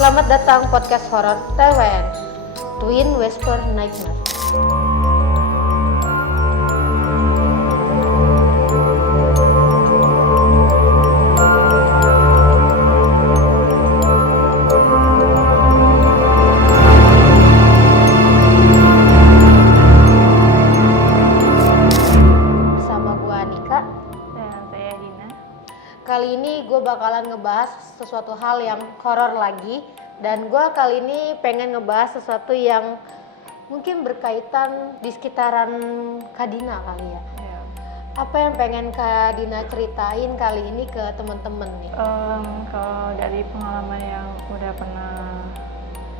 Selamat datang podcast horor TWN, Twin Whisper Nightmare. Bersama gue Anika. Dan saya Dina. Kali ini gue bakalan ngebahas sesuatu hal yang horor lagi. Dan gue kali ini pengen ngebahas sesuatu yang mungkin berkaitan di sekitaran Kak Dina kali ya. Apa yang pengen Kak Dina ceritain kali ini ke temen-temen nih? Kalau dari pengalaman yang udah pernah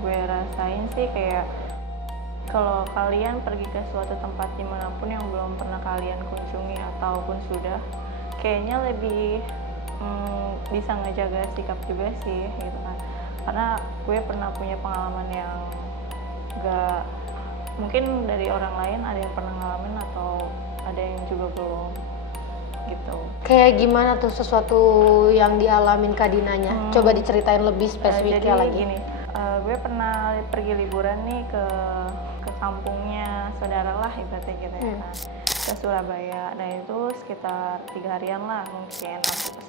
gue rasain sih kayak kalau kalian pergi ke suatu tempat dimanapun yang belum pernah kalian kunjungi ataupun sudah, kayaknya lebih bisa ngejaga sikap juga sih gitu kan. Karena gue pernah punya pengalaman yang gak mungkin dari orang lain ada yang pernah ngalamin atau ada yang juga belum gitu. Kayak gimana tuh sesuatu yang dialamin Kak Dinanya? Coba diceritain lebih spesifiknya jadi lagi. Gini, gue pernah pergi liburan nih ke kampungnya saudara lah ibaratnya gitu ya kan, ke Surabaya. Nah itu sekitar 3 harian lah mungkin.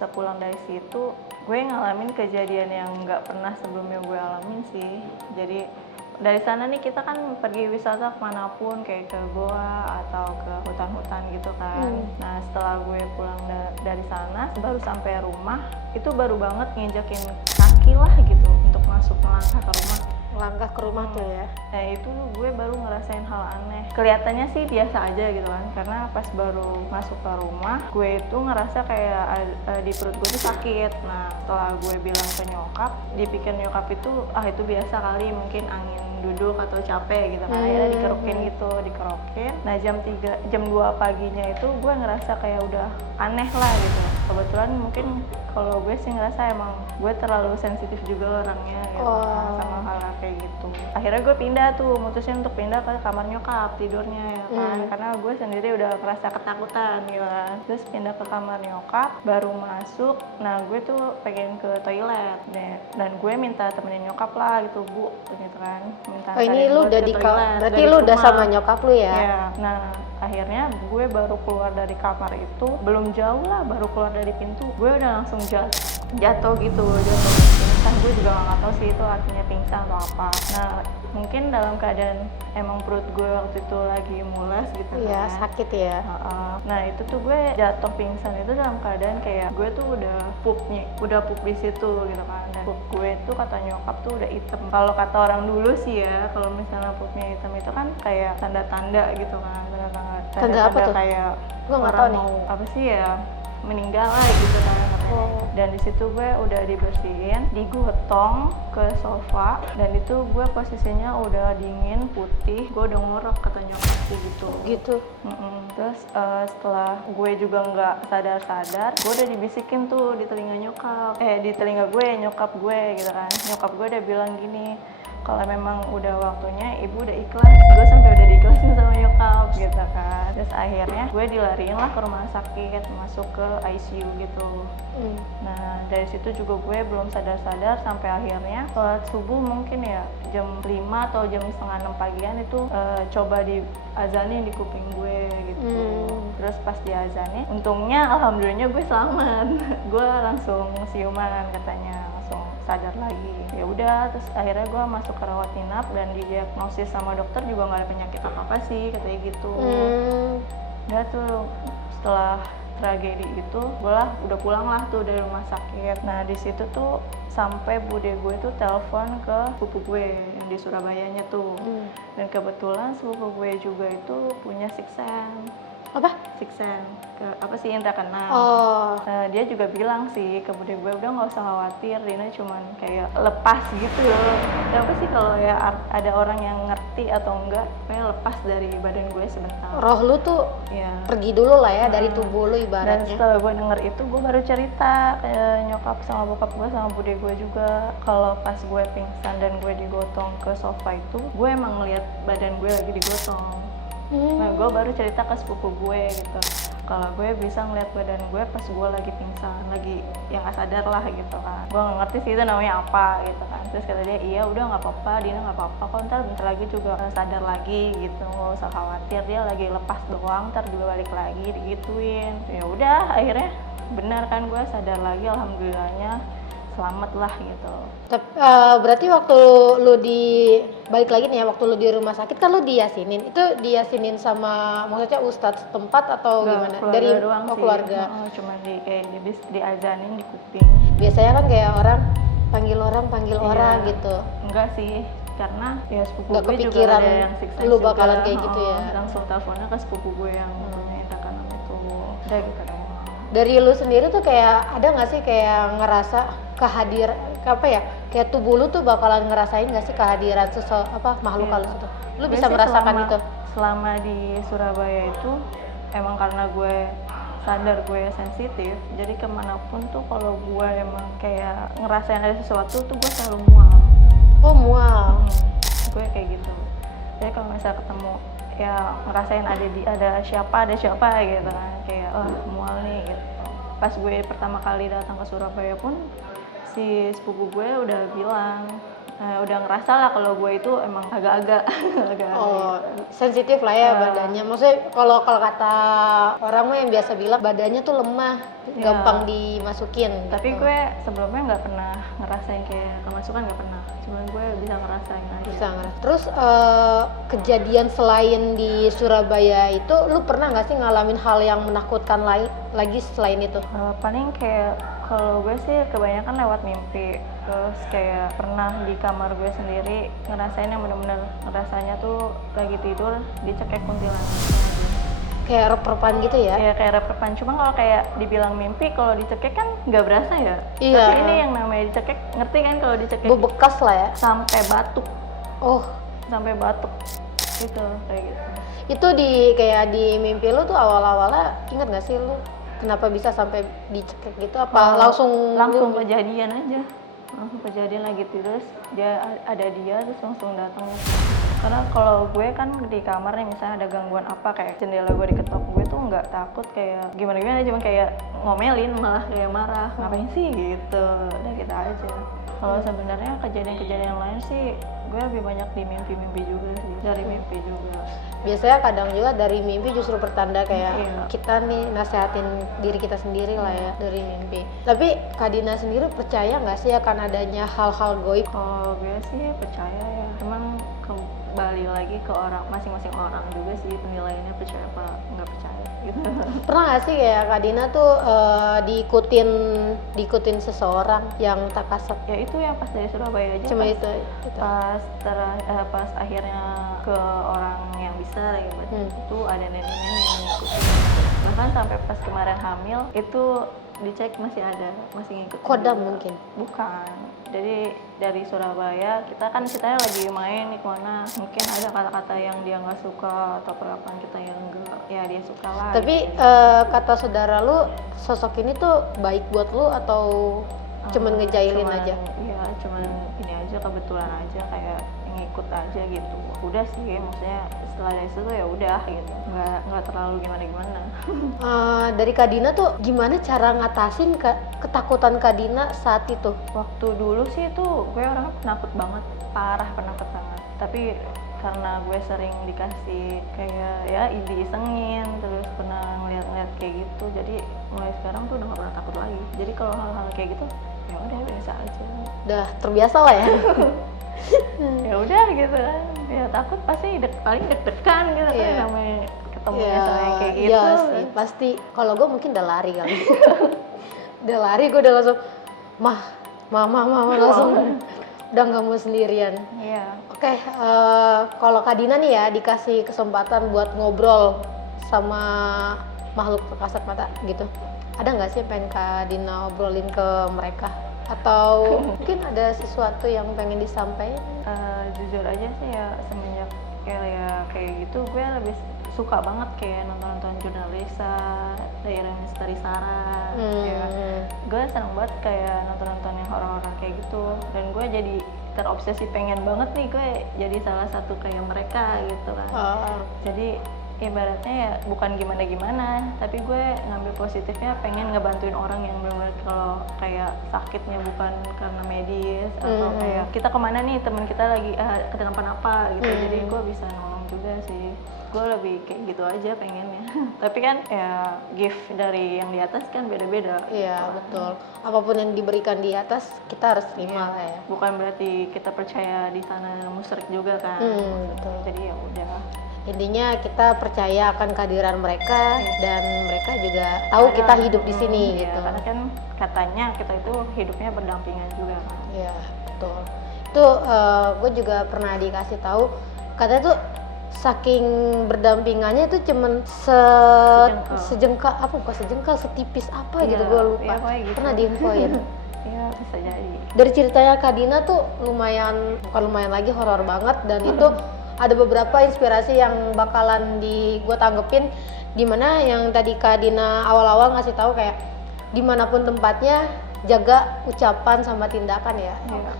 Sepulang dari situ gue ngalamin kejadian yang nggak pernah sebelumnya gue alamin sih. Jadi dari sana nih kita kan pergi wisata kemanapun kayak ke goa atau ke hutan-hutan gitu kan. Nah setelah gue pulang dari sana baru sampai rumah itu baru banget nginjakin kaki lah gitu untuk masuk melangkah ke rumah. Langkah ke rumah tuh ya. Nah itu gue baru ngerasain hal aneh. Kelihatannya sih biasa aja gitu kan, karena pas baru masuk ke rumah gue itu ngerasa kayak di perut gue tuh sakit. Nah setelah gue bilang ke nyokap, dipikir nyokap itu itu biasa kali, mungkin angin duduk atau capek gitu kan. Akhirnya dikerokin. Nah jam 2 paginya itu gue ngerasa kayak udah aneh lah gitu. Kebetulan mungkin kalau gue sih ngerasa emang gue terlalu sensitif juga orangnya gitu sama hal kayak gitu. Akhirnya gue pindah tuh, mutusin untuk pindah ke kamar nyokap tidurnya ya kan, karena gue sendiri udah merasa ketakutan gitu kan. Terus pindah ke kamar nyokap, baru masuk, nah gue tuh pengen ke toilet dan gue minta temenin nyokap lah gitu, Bu gitu kan, minta Ini lu udah berarti lu udah sama nyokap lu ya? Iya. Nah akhirnya gue baru keluar dari kamar itu, belum jauh lah, baru keluar dari pintu gue udah langsung jatuh pingsan. Gue juga nggak tahu sih itu artinya pingsan atau apa. Nah mungkin dalam keadaan emang perut gue waktu itu lagi mules gitu Iya, kan. sakit ya. Nah itu tuh gue jatuh pingsan itu dalam keadaan kayak gue tuh udah pup di situ gitu kan. Dan pup gue tuh kata nyokap tuh udah hitam. Kalau kata orang dulu sih ya, kalau misalnya pupnya hitam itu kan kayak tanda-tanda gitu kan, Tanda apa tuh? kayak Gue nggak orang tahu nih. mau apa sih ya, meninggal lah gitu kan katanya. Dan di situ gue udah dibersihin, digotong ke sofa, dan itu gue posisinya udah dingin, putih, gue udah ngorok kata nyokapku gitu. Gitu. Terus setelah gue juga nggak sadar, gue udah dibisikin tuh di telinga nyokap gue gitu kan. Nyokap gue udah bilang gini, kalau memang udah waktunya ibu udah ikhlas. Gue sampai udah diikhlasin sama nyokap gitu kan. Terus akhirnya gue dilariin lah ke rumah sakit, masuk ke ICU gitu. Nah dari situ juga gue belum sadar sampai akhirnya sholat subuh mungkin ya jam 5 atau jam setengah 6 pagian itu coba diazanin di kuping gue gitu. Terus pas diazanin, untungnya alhamdulillahnya gue selamat. Gue langsung siuman katanya, langsung sadar lagi. Ya udah, terus akhirnya gue masuk ke rawat inap dan didiagnosis sama dokter juga nggak ada penyakit apa sih katanya gitu. Udah tuh setelah tragedi itu gue udah pulang lah tuh dari rumah sakit. Nah di situ tuh sampai bude gue tuh telepon ke sepupu gue yang di Surabayanya tuh. Dan kebetulan sepupu gue juga itu punya sixth sense. Apa? Sixth sense, indra keenam. Dia juga bilang sih ke bude gue, udah nggak usah khawatir, Dina cuman kayak lepas gitu loh. Dan apa sih kalau ya ada orang yang ngerti atau enggak, kayak lepas dari badan gue sebentar. Roh lu tuh pergi dulu lah ya dari tubuh lu Dan ibaratnya. setelah gue denger itu, gue baru cerita ke nyokap sama bokap gue sama bude gue juga, kalau pas gue pingsan dan gue digotong ke sofa itu, gue emang ngeliat badan gue lagi digotong. Nah gue baru cerita ke sepupu gue gitu, kalau gue bisa ngeliat badan gue pas gue lagi pingsan, lagi yang nggak sadar lah gitu kan. Gue nggak ngerti sih itu namanya apa gitu kan. Terus kata dia, iya udah nggak apa-apa, Dina nggak apa-apa kok, ntar bentar lagi juga sadar lagi gitu, nggak usah khawatir, dia lagi lepas doang, ntar juga balik lagi digituin. Ya udah akhirnya benar kan, gue sadar lagi, alhamdulillahnya selamat lah gitu. Berarti waktu lu di balik lagi nih ya, waktu lu di rumah sakit kan lu diyasinin. Itu diyasinin sama maksudnya ustadz setempat atau Nggak, gimana? keluarga Dari doang sih. keluarga. Cuma kayak diazanin di kuping. Biasanya kan kayak orang panggil Iya. orang gitu. Enggak sih, karena ya sepupu Nggak gue juga kepikiran ada yang six sense lu bakalan juga. kayak gitu ya. Langsung teleponnya ke sepupu gue yang punya rekanan itu. Udah gitu doang. Dari lu sendiri tuh kayak ada nggak sih kayak ngerasa apa ya, kayak tubuh lu tuh bakalan ngerasain nggak sih kehadiran makhluk Iya. halus itu? Lu Gue bisa sih merasakan itu? selama di Surabaya itu emang karena gue sadar gue sensitif, jadi kemanapun tuh kalau gue emang kayak ngerasain ada sesuatu tuh gue selalu mual. Oh mual. Gue kayak gitu. Jadi kalau misalnya ketemu ya ngerasain ada siapa gitu kan, kayak mual nih gitu. Pas gue pertama kali datang ke Surabaya pun si sepupu gue udah bilang, udah ngerasa lah kalau gue itu emang agak-agak Oh, sensitif lah ya badannya. Maksudnya kalau kata orang mah yang biasa bilang badannya tuh lemah, gampang dimasukin. Tapi gitu. gue sebelumnya nggak pernah ngerasain kayak kemasukan, nggak pernah. Cuman gue bisa ngerasain aja. Bisa nggak? Terus kejadian selain di Surabaya itu, lu pernah nggak sih ngalamin hal yang menakutkan lagi selain itu? Paling kayak kalau gue sih kebanyakan lewat mimpi. Terus kayak pernah di kamar gue sendiri ngerasain yang bener-bener ngerasanya tuh lagi tidur dicekek kuntilanak. Kayak rep-repan gitu ya? Ya kayak rep-repan, cuma kalau kayak dibilang mimpi, kalau dicekek kan nggak berasa ya. Iya. Tapi ini yang namanya dicekek, ngerti kan kalau dicekek? Bebekas lah ya? Sampai batuk. Oh, Sampai batuk. Gitu, kayak gitu. itu kayak di mimpi lu tuh awal-awalnya inget nggak sih lu kenapa bisa sampai dicekek gitu? Apa langsung kejadian aja. Langsung kejadian lagi tidur, ada dia terus langsung datang. Karena kalau gue kan di kamar nih, misalnya ada gangguan apa kayak jendela gue diketok, gue tuh nggak takut kayak gimana cuma kayak ngomelin, malah kayak marah, ngapain sih gitu, udah gitu aja. Kalau sebenarnya kejadian-kejadian lain sih gue lebih banyak di mimpi-mimpi juga sih, dari mimpi juga. Biasanya kadang juga dari mimpi justru pertanda kayak Iya. kita nih nasehatin diri kita sendiri lah ya dari mimpi. Tapi Kak Dina sendiri percaya nggak sih akan adanya hal-hal goib? Kalau gue sih percaya ya, cuman kembali lagi ke orang, masing-masing orang juga sih penilaiannya percaya apa nggak percaya gitu. Pernah nggak sih kayak Kak Dina tuh diikutin seseorang yang tak kasat? Ya itu yang pas dari Surabaya aja. Cuma pas, itu. pas akhirnya ke orang yang bisa gitu, itu ada nenek-nenek yang ngikutin. Bahkan sampai pas kemarin hamil itu dicek masih ngikutin. Kodam juga. mungkin? Bukan. Jadi dari Surabaya kita lagi main di mana, mungkin ada kata-kata yang dia nggak suka atau perlakuan kita yang enggak, ya dia suka lah. Tapi gitu. kata saudara lu sosok ini tuh baik buat lu atau cuman ngejailin aja? Iya, cuman ini aja, kebetulan aja kayak ngikut aja gitu. Udah sih, maksudnya setelah dari situ ya udah gitu, nggak terlalu gimana. Dari Kak Dina tuh gimana cara ngatasin ketakutan Kak Dina saat itu? Waktu dulu sih tuh gue orangnya penakut banget, parah penakut banget. Tapi karena gue sering dikasih kayak ya diisengin, terus pernah ngeliat-ngeliat kayak gitu, jadi mulai sekarang tuh udah gak pernah takut lagi. Jadi kalau hal-hal kayak gitu ya udah biasa aja. Udah terbiasa lah ya. Ya udah gitu kan, ya takut pasti paling deg-degan gitu kan, Iya. namanya ketemu Iya, sama yang kayak gitu. iya sih, pasti. Kalau gue mungkin udah lari kali. Udah lari, gue udah langsung mama langsung udah nggak mau sendirian. Iya. Oke, kalau Kak Dina nih ya dikasih kesempatan buat ngobrol sama makhluk tak kasat mata gitu, ada nggak sih yang pengen Kak Dina obrolin ke mereka? Atau mungkin ada sesuatu yang pengen disampaikan? Jujur aja sih ya, semenjak kayak gitu gue lebih suka banget kayak nonton jurnalisa, daerah misteri Sarah. Ya, gue seneng banget kayak nonton yang horor-horor kayak gitu, dan gue jadi terobsesi pengen banget nih gue jadi salah satu kayak mereka gitu kan. Jadi ibaratnya ya bukan gimana-gimana, tapi gue ngambil positifnya pengen ngebantuin orang yang benar-benar kalau kayak sakitnya bukan karena medis atau kayak kita kemana nih teman kita lagi kenapa-napa gitu, jadi gue bisa nolong juga sih. Gue lebih kayak gitu aja pengennya. Tapi kan ya gift dari yang di atas kan beda-beda. Iya betul. Apapun yang diberikan di atas kita harus terima lah ya. Bukan berarti kita percaya di sana musyrik juga kan. Betul. Jadi ya udah. Intinya kita percaya akan kehadiran mereka dan mereka juga tahu kita hidup di sini Iya, gitu. karena kan katanya kita itu hidupnya berdampingan juga kan. Iya betul. Itu gue juga pernah dikasih tahu katanya tuh saking berdampingannya itu cuman sejengkal apa bukan sejengkal setipis apa gitu gue lupa. Iya, gitu. Pernah diinfoin. Iya bisa jadi. Dari ceritanya Kak Dina tuh lumayan, bukan lumayan lagi, horor banget, dan itu ada beberapa inspirasi yang bakalan gue tanggepin, dimana yang tadi Kak Dina awal-awal ngasih tahu kayak dimanapun tempatnya jaga ucapan sama tindakan ya. Iya.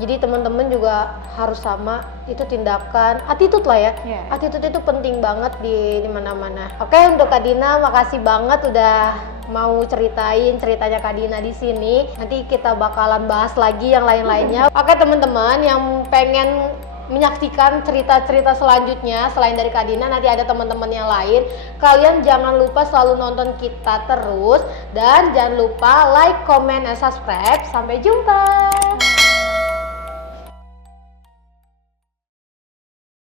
Jadi teman-teman juga harus sama, itu tindakan, attitude lah ya. Iya. Attitude itu penting banget di mana-mana. Oke, untuk Kak Dina makasih banget udah mau ceritain ceritanya Kak Dina di sini. Nanti kita bakalan bahas lagi yang lain-lainnya. Oke teman-teman yang pengen menyaksikan cerita-cerita selanjutnya selain dari Kak Dina, nanti ada teman-teman yang lain. Kalian jangan lupa selalu nonton kita terus dan jangan lupa like, comment, and subscribe. Sampai jumpa.